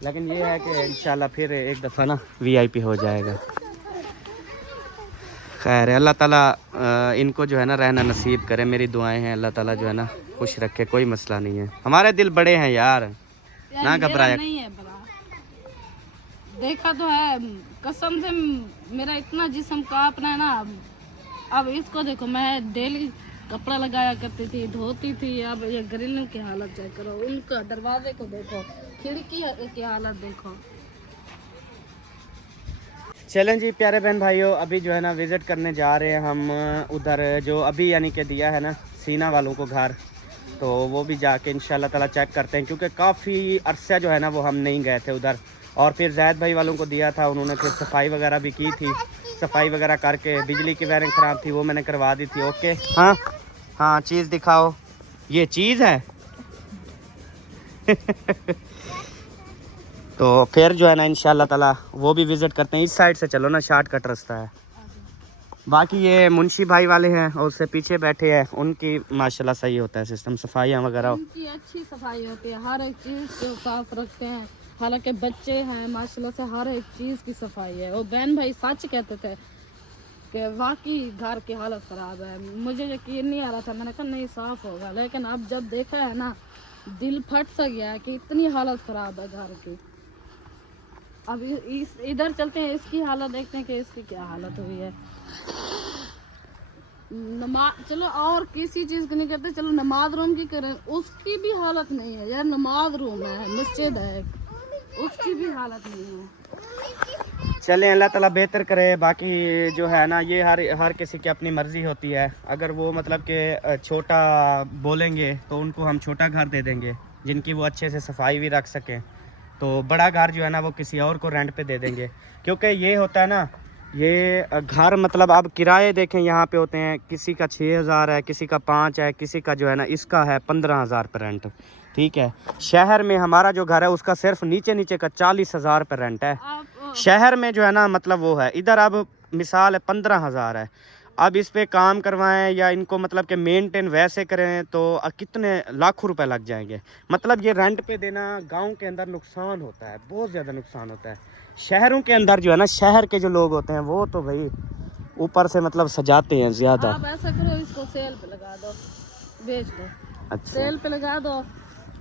लेकिन ये है कि इंशाल्लाह फिर एक दफ़ा ना VIP हो जाएगा। खैर है, अल्लाह ताला इनको जो है ना रहना नसीब करे। मेरी दुआएं हैं अल्लाह ताला जो है ना खुश रखे, कोई मसला नहीं है। हमारे दिल बड़े हैं यार, ना घबराया। नहीं है बड़ा, देखा तो है कसम से मेरा इतना जिस्म कांपना है ना। अब इसको देखो, मैं डेली कपड़ा लगाया करती थी, धोती थी। अब ये ग्रिल की हालत चेक करो, उनका दरवाजे को देखो, खिड़की की हालत देखो। चलें जी प्यारे बहन भाइयों, अभी जो है ना विज़िट करने जा रहे हैं हम उधर जो अभी यानी कि दिया है ना सीना वालों को घर, तो वो भी जाके इंशाल्लाह ताला चेक करते हैं, क्योंकि काफ़ी अरसा जो है ना वो हम नहीं गए थे उधर। और फिर जैद भाई वालों को दिया था, उन्होंने फिर सफाई वगैरह भी की थी, सफाई वगैरह करके बिजली की वायरिंग ख़राब थी वो मैंने करवा दी थी। ओके हाँ हाँ, चीज़ दिखाओ, ये चीज़ है। तो फिर जो है ना इंशाल्लाह ताला वो भी विज़िट करते हैं। इस साइड से चलो ना, शॉर्टकट रास्ता है। बाकी ये मुंशी भाई वाले हैं और उससे पीछे बैठे हैं, उनकी माशाल्लाह सही होता है सिस्टम, सफाइयाँ वगैरह। उनकी अच्छी सफाई होती है, हर एक चीज़ को साफ रखते हैं। हालांकि बच्चे हैं माशाल्लाह से, हर एक चीज़ की सफाई है। वो बहन भाई सच कहते थे कि वाकई घर की हालत ख़राब है। मुझे यकीन नहीं आ रहा था, मैंने कहा नहीं साफ़ होगा, लेकिन अब जब देखा है ना दिल फट सा गया है कि इतनी हालत ख़राब है घर की। अब इधर चलते हैं, इसकी हालत देखते हैं कि इसकी क्या हालत हुई है। नमाज चलो और किसी चीज़ की नहीं करते, चलो नमाज रूम की करें, उसकी भी हालत नहीं है यार। नमाज रूम है, मस्जिद है, उसकी भी हालत नहीं है। चलें, अल्लाह ताला बेहतर करे। बाकी जो है ना, ये हर किसी की अपनी मर्ज़ी होती है। अगर वो मतलब कि छोटा बोलेंगे तो उनको हम छोटा घर दे देंगे जिनकी वो अच्छे से सफाई भी रख सकें। तो बड़ा घर जो है ना वो किसी और को रेंट पे दे देंगे। क्योंकि ये होता है ना, ये घर मतलब आप किराए देखें यहाँ पे होते हैं, किसी का 6,000 है, किसी का 5 है, किसी का जो है ना इसका है 15,000 पर रेंट। ठीक है, शहर में हमारा जो घर है उसका सिर्फ नीचे का 40,000 पर रेंट है। शहर में जो है ना मतलब वो है, इधर अब मिसाल है 15,000 है। अब इस पे काम करवाएं या इनको मतलब कि मेंटेन वैसे करें तो कितने लाखों रुपए लग जाएंगे। मतलब ये रेंट पे देना गांव के अंदर नुकसान होता है, बहुत ज़्यादा नुकसान होता है। शहरों के अंदर जो है ना, शहर के जो लोग होते हैं वो तो भाई ऊपर से मतलब सजाते हैं ज़्यादा। आप ऐसा करो, इसको सेल पे लगा दो, बेच दो। अच्छा सेल पे लगा दो,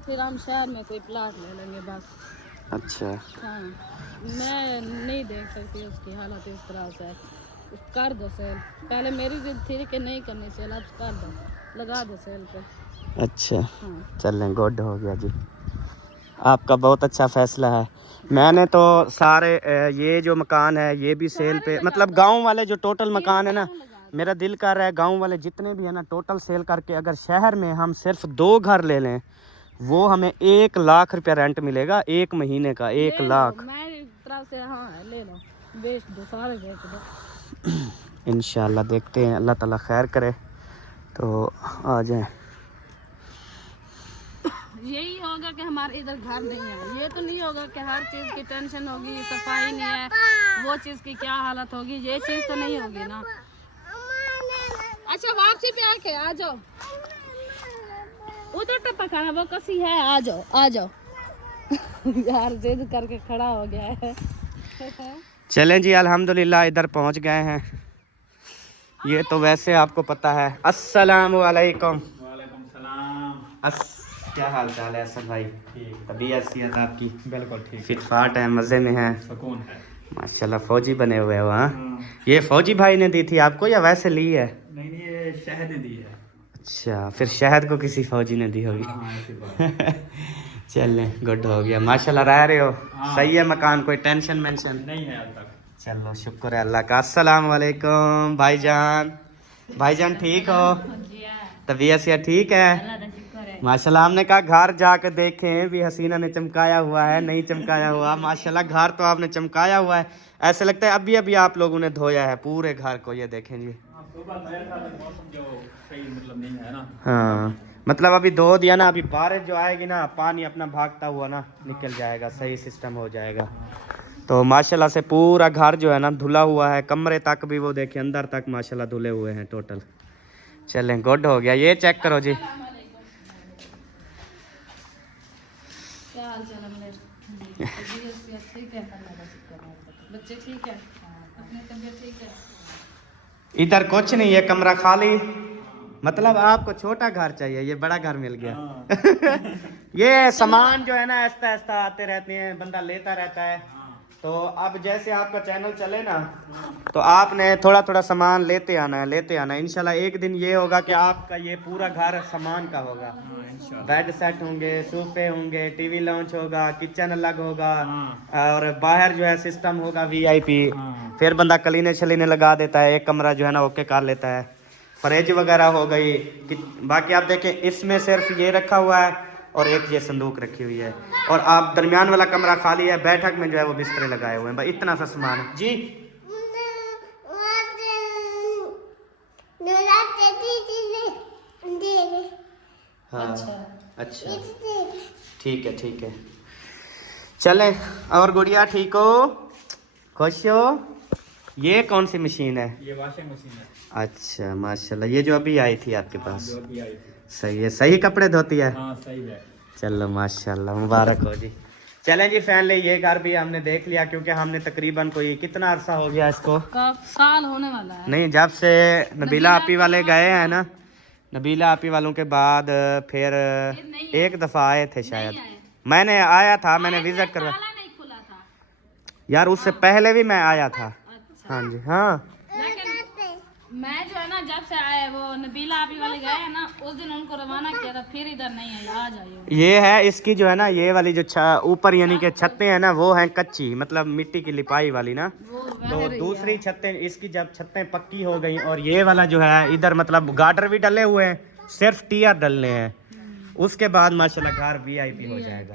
फिर हम शहर में कोई प्लाट ले लेंगे बस। अच्छा, हाँ, मैं नहीं देख सकती उसकी हालत इस तरह से। कर दो सेल। पहले मेरी जिद थी कि नहीं करनी सेल, अब कर दो, लगा दो सेल पे। अच्छा हाँ। चलें, गुड हो गया जी, आपका बहुत अच्छा फ़ैसला है। मैंने तो सारे ये जो मकान है ये भी सेल पे, मतलब गांव वाले जो टोटल मकान है ना, मेरा दिल कर रहा है गांव वाले जितने भी है ना टोटल सेल करके अगर शहर में हम सिर्फ 2 घर ले लें, वो हमें 1 लाख रुपया रेंट मिलेगा 1 महीने का। 1 लाख मेरी तरफ से हाँ, ले लो, बेच दो, सारे बेच दो। इंशाल्लाह देखते हैं, अल्लाह ताला खैर करे तो आ जाएं। यही होगा कि हमारे इधर घर नहीं है। ये तो नहीं होगा कि हर चीज़ की टेंशन होगी, सफाई नहीं है, वो चीज़ की क्या हालत होगी, ये चीज़ तो नहीं होगी ना। अच्छा, वापसी पे आके आ जाओ, उधर तो पकाना वो कसी है, आ जाओ आ जाओ। यार जिद करके खड़ा हो गया है। चलें जी, अल्हम्दुलिल्लाह इधर पहुंच गए हैं। ये तो वैसे आपको पता है। अस्सलाम वालेकुम। वालेकुम सलाम। क्या हाल चाल है असद भाई? तबीयत सेहत आपकी? बिल्कुल ठीक, फिटफाट है, मज़े में है? सुकून है। माशाल्लाह, फौजी बने हुए हो। हाँ, ये फौजी भाई ने दी थी आपको या वैसे ली है? नहीं नहीं, ये शहद ने दी है। अच्छा, फिर शहद को किसी फौजी ने दी होगी। हाँ, ऐसी बात चलें, गुड हो गया। माशाल्लाह रह रहे हो? सही है मकान, कोई टेंशन मेंशन नहीं है अब तक। चलो शुक्र है अल्लाह का। अस्सलाम वालेकुम भाईजान। भाईजान ठीक हो? तबीयत से ठीक है? माशाल्लाह, हमने कहा घर जाकर देखें भी हसीना ने चमकाया हुआ है नहीं चमकाया हुआ। माशाल्लाह घर तो आपने चमकाया हुआ है, ऐसे लगता है अभी अभी आप लोगों ने धोया है पूरे घर को। ये देखें जी। मौसम जो सही मतलब नहीं है ना। हाँ, मतलब अभी धो दिया ना, अभी बारिश जो आएगी ना पानी अपना भागता हुआ ना निकल जाएगा, सही सिस्टम हो जाएगा। तो माशाल्लाह से पूरा घर जो है ना धुला हुआ है, कमरे तक भी वो देखें अंदर तक माशाल्लाह धुले हुए हैं टोटल। चलें, गुड हो गया। ये चेक करो जी। क्या हाल चाल है मेरे? तबीयत सेहत ठीक है? बच्चे ठीक है? अपनी तबीयत ठीक है? इधर कुछ नहीं है, कमरा खाली। मतलब आपको छोटा घर चाहिए, ये बड़ा घर मिल गया। ये सामान जो है ना ऐसा ऐसा आते रहते हैं, बंदा लेता रहता है। तो अब जैसे आपका चैनल चले ना तो आपने थोड़ा थोड़ा सामान लेते आना है। इंशाल्लाह एक दिन ये होगा कि आपका ये पूरा घर सामान का होगा। बेड सेट होंगे, सोफे होंगे, टीवी लॉन्च होगा, किचन अलग होगा, और बाहर जो है सिस्टम होगा VIP। फिर बंदा कलीने छलीने लगा देता है, एक कमरा जो है ना ओके कर लेता है। फ्रिज वगैरह हो गई। बाकी आप देखें इसमें सिर्फ ये रखा हुआ है और एक ये संदूक रखी हुई है, और आप दरमियान वाला कमरा खाली है। बैठक में जो है वो बिस्तरे लगाए हुए हैं। भाई इतना सा सामान है जी। हाँ, अच्छा ठीक है। चलें, और गुड़िया ठीक हो? खुश हो? ये कौन सी मशीन है? ये वॉशिंग मशीन है। अच्छा माशाल्लाह, ये जो अभी आई थी आपके पास? जो अभी आई थी। सही है, सही कपड़े धोती है? हाँ सही है। चलो माशाल्लाह, मुबारक हो जी। चलें जी फैमिली, ये घर भी हमने देख लिया, क्योंकि हमने तकरीबन कोई कितना अरसा हो गया इसको, साल होने वाला है। नहीं जब से नबीला आपी वाले गए हैं ना, नबीला आपी वालों के बाद फिर एक दफ़ा आए थे शायद। मैंने आया था, मैंने विजिट करवा। ताला नहीं खुला था यार उससे पहले भी मैं आया था। अच्छा। हाँ जी हाँ। मैं जो है ना जब से आए वो नबीला आपी वाले गए हैं ना उस दिन उनको रवाना किया था, फिर इधर नहीं आई, आ जाइए। ये है इसकी जो है ना ये वाली जो ऊपर यानी कि छतें हैं ना वो हैं कच्ची, मतलब मिट्टी की लिपाई वाली ना। तो दूसरी छतें इसकी जब छतें पक्की हो गई और ये वाला जो है इधर मतलब गार्डर भी डले हुए हैं, सिर्फ टियर डलने हैं, उसके बाद माशाल्लाह घर VIP हो जाएगा।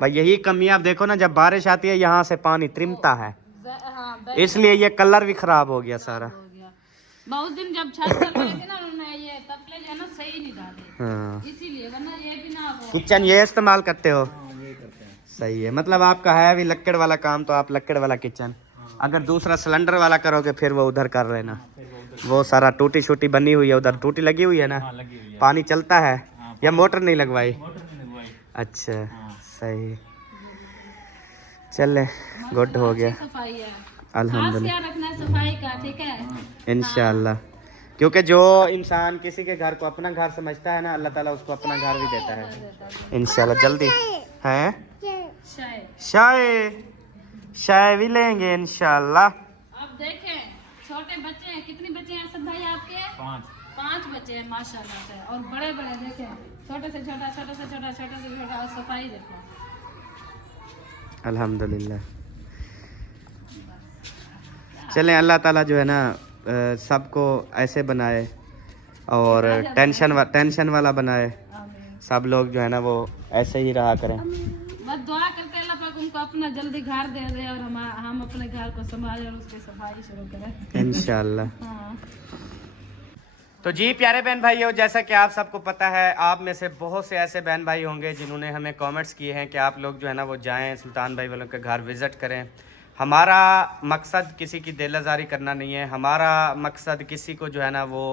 भाई यही कमी आप देखो ना, जब बारिश आती है यहाँ से पानी त्रिमता है, इसलिए ये कलर भी खराब हो गया सारा। बहुत दिन जब छत कर रही थी ना उन्होंने ये तपले जो है ना सही नहीं डाले, हाँ इसीलिए, वरना ये भी ना हो। किचन ये इस्तेमाल करते हो? सही है, मतलब आपका है भी लक्कड़ वाला काम, तो आप लक्कड़ वाला किचन। अगर दूसरा सिलेंडर वाला करोगे फिर वो उधर कर लेना, वो सारा टूटी शूटी बनी हुई है, उधर टूटी लगी हुई है ना, पानी चलता है या मोटर नहीं लगवाई? अच्छा सही, चले गुड हो गया सफाई है, अल्हम्दुलिल्लाह, खास रखना है सफाई का, ठीक है इंशाल्लाह। क्योंकि जो इंसान किसी के घर को अपना घर समझता है ना, अल्लाह ताला उसको अपना घर भी देता है इंशाल्लाह। जल्दी है शाय भी लेंगे इंशाल्लाह। अब देखें छोटे बच्चे हैं, कितने बच्चे हैं असद भाई आपके? 5 बच्चे हैं माशाल्लाह से, और बड़े बड़े देखें, छोटे से छोटा, छोटे से छोटा, छोटे से छोटा, और सफाई देखो अल्हम्दुलिल्लाह। चलें अल्लाह ताला जो है ना सबको ऐसे बनाए और टेंशन वाला बनाए, सब लोग जो है ना वो ऐसे ही रहा करें। बस दुआ करते अल्लाह पाक उनको अपना जल्दी घर दे दे और हम अपने घर को संभालें और उसकी सफाई शुरू करें इंशाल्लाह। हाँ। तो जी प्यारे बहन भाइयों, जैसा कि आप सबको पता है, आप में से बहुत से ऐसे बहन भाई होंगे जिन्होंने हमें कमेंट्स किए हैं कि आप लोग जो है ना वो जाएं सुल्तान भाई वालों के घर विज़िट करें। हमारा मकसद किसी की दिल आज़ारी करना नहीं है, हमारा मकसद किसी को जो है ना वो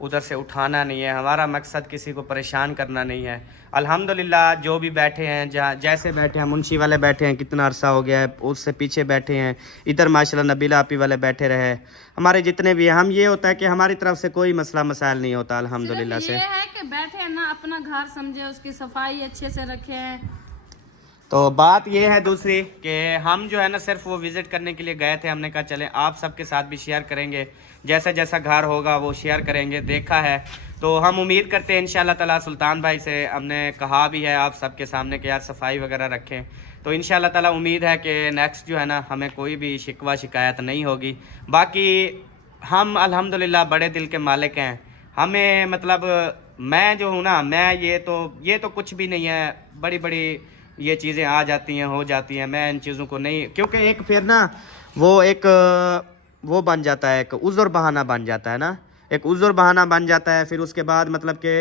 उधर से उठाना नहीं है, हमारा मकसद किसी को परेशान करना नहीं है। अल्हम्दुलिल्लाह जो भी बैठे हैं, जहाँ जैसे बैठे हैं, मुंशी वाले बैठे हैं कितना अरसा हो गया है, उससे पीछे बैठे हैं, इधर माशाल्लाह नबीला आपी वाले बैठे रहे, हमारे जितने भी हैं, हम ये होता है कि हमारी तरफ से कोई मसला मसाइल नहीं होता अल्हम्दुलिल्लाह से। ये है कि बैठे हैं ना अपना घर समझे, उसकी सफाई अच्छे से रखें। तो बात ये है दूसरी कि हम जो है ना सिर्फ वो विज़िट करने के लिए गए थे, हमने कहा चलें आप सबके साथ भी शेयर करेंगे, जैसा जैसा घर होगा वो शेयर करेंगे। देखा है तो हम उम्मीद करते हैं इंशाल्लाह ताला, सुल्तान भाई से हमने कहा भी है आप सबके सामने कि यार सफाई वगैरह रखें, तो इंशाल्लाह ताला उम्मीद है कि नेक्स्ट जो है ना हमें कोई भी शिकवा शिकायत नहीं होगी। बाकी हम अल्हम्दुलिल्लाह बड़े दिल के मालिक हैं, हमें मतलब मैं जो हूँ ना, मैं ये तो कुछ भी नहीं है, बड़ी बड़ी ये चीज़ें आ जाती हैं हो जाती हैं, मैं इन चीज़ों को नहीं, क्योंकि एक फिर ना वो बन जाता है, एक उज़्र बहाना बन जाता है ना, एक उज़्र बहाना बन जाता है। फिर उसके बाद मतलब कि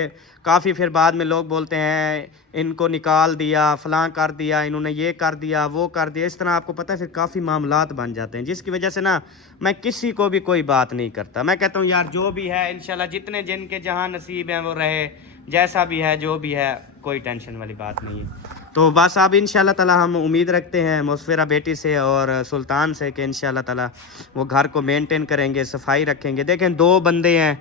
काफ़ी फिर बाद में लोग बोलते हैं इनको निकाल दिया, फ़लाँ कर दिया, इन्होंने ये कर दिया, वो कर दिया, इस तरह आपको पता है फिर काफ़ी मामलात बन जाते हैं, जिसकी वजह से ना मैं किसी को भी कोई बात नहीं करता। मैं कहता हूँ यार जो भी है इंशाल्लाह जितने जिनके जहाँ नसीब हैं वो रहे, जैसा भी है जो भी है, कोई टेंशन वाली बात नहीं है। तो बस अब इंशाल्लाह ताला हम उम्मीद रखते हैं मुसफिरा बेटी से और सुल्तान से कि इंशाल्लाह ताला वो घर को मेंटेन करेंगे, सफाई रखेंगे। देखें 2 बंदे हैं,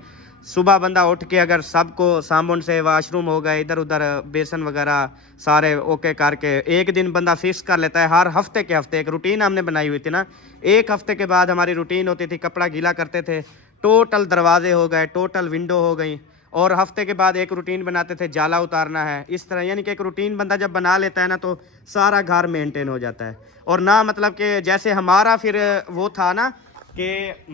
सुबह बंदा उठ के अगर सबको साबुन से वाशरूम हो गए, इधर उधर बेसन वगैरह सारे ओके करके एक दिन बंदा फिक्स कर लेता है। हर हफ्ते के हफ्ते एक रूटीन हमने बनाई हुई थी ना, एक हफ्ते के बाद हमारी रूटीन होती थी, कपड़ा गीला करते थे, टोटल दरवाजे हो गए, टोटल विंडो हो गई, और हफ्ते के बाद एक रूटीन बनाते थे जाला उतारना है, इस तरह यानी कि एक रूटीन बंदा जब बना लेता है ना तो सारा घर मेंटेन हो जाता है। और ना मतलब कि जैसे हमारा फिर वो था ना कि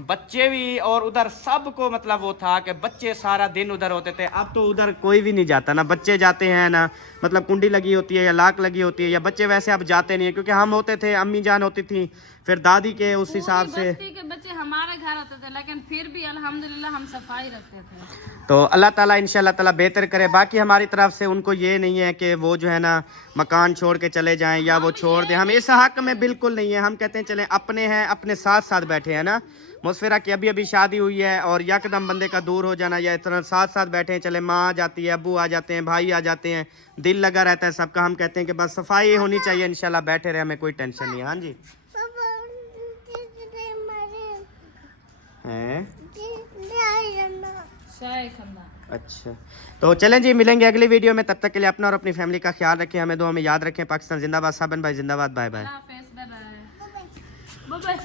बच्चे भी और उधर सबको मतलब वो था कि बच्चे सारा दिन उधर होते थे, अब तो उधर कोई भी नहीं जाता, ना बच्चे जाते हैं ना मतलब कुंडी लगी होती है या लाक लगी होती है, या बच्चे वैसे अब जाते नहीं है, क्योंकि हम होते थे, अम्मी जान होती थी, फिर दादी के उस हिसाब से बस्ती के बच्चे हमारे घर होते थे, लेकिन फिर भी अल्हम्दुलिल्लाह हम सफाई रखते थे। तो अल्लाह ताला इंशाल्लाह ताला बेहतर करे। बाकी हमारी तरफ से उनको ये नहीं है कि वो जो है ना मकान छोड़ के चले जाएं या वो छोड़ दें, हम इस हक में बिल्कुल नहीं है। हम कहते हैं चलें अपने हैं, अपने साथ साथ बैठे हैं ना, मुसफिरा की अभी शादी हुई है और यकदम बंदे का दूर हो जाना, या इतना साथ साथ बैठे हैं, चले माँ आ जाती है, अबू आ जाते हैं, भाई आ जाते हैं, दिल लगा रहता है सबका। हम कहते हैं कि बस सफाई होनी चाहिए, इंशाल्लाह बैठे रहे, हमें कोई टेंशन नहीं है। हाँ जी हैं अच्छा, तो चलें जी, मिलेंगे अगली वीडियो में, तब तक के लिए अपना और अपनी फैमिली का ख्याल रखें, हमें दुआ में याद रखें। पाकिस्तान जिंदाबाद, साबन भाई जिंदाबाद, बाय बाय।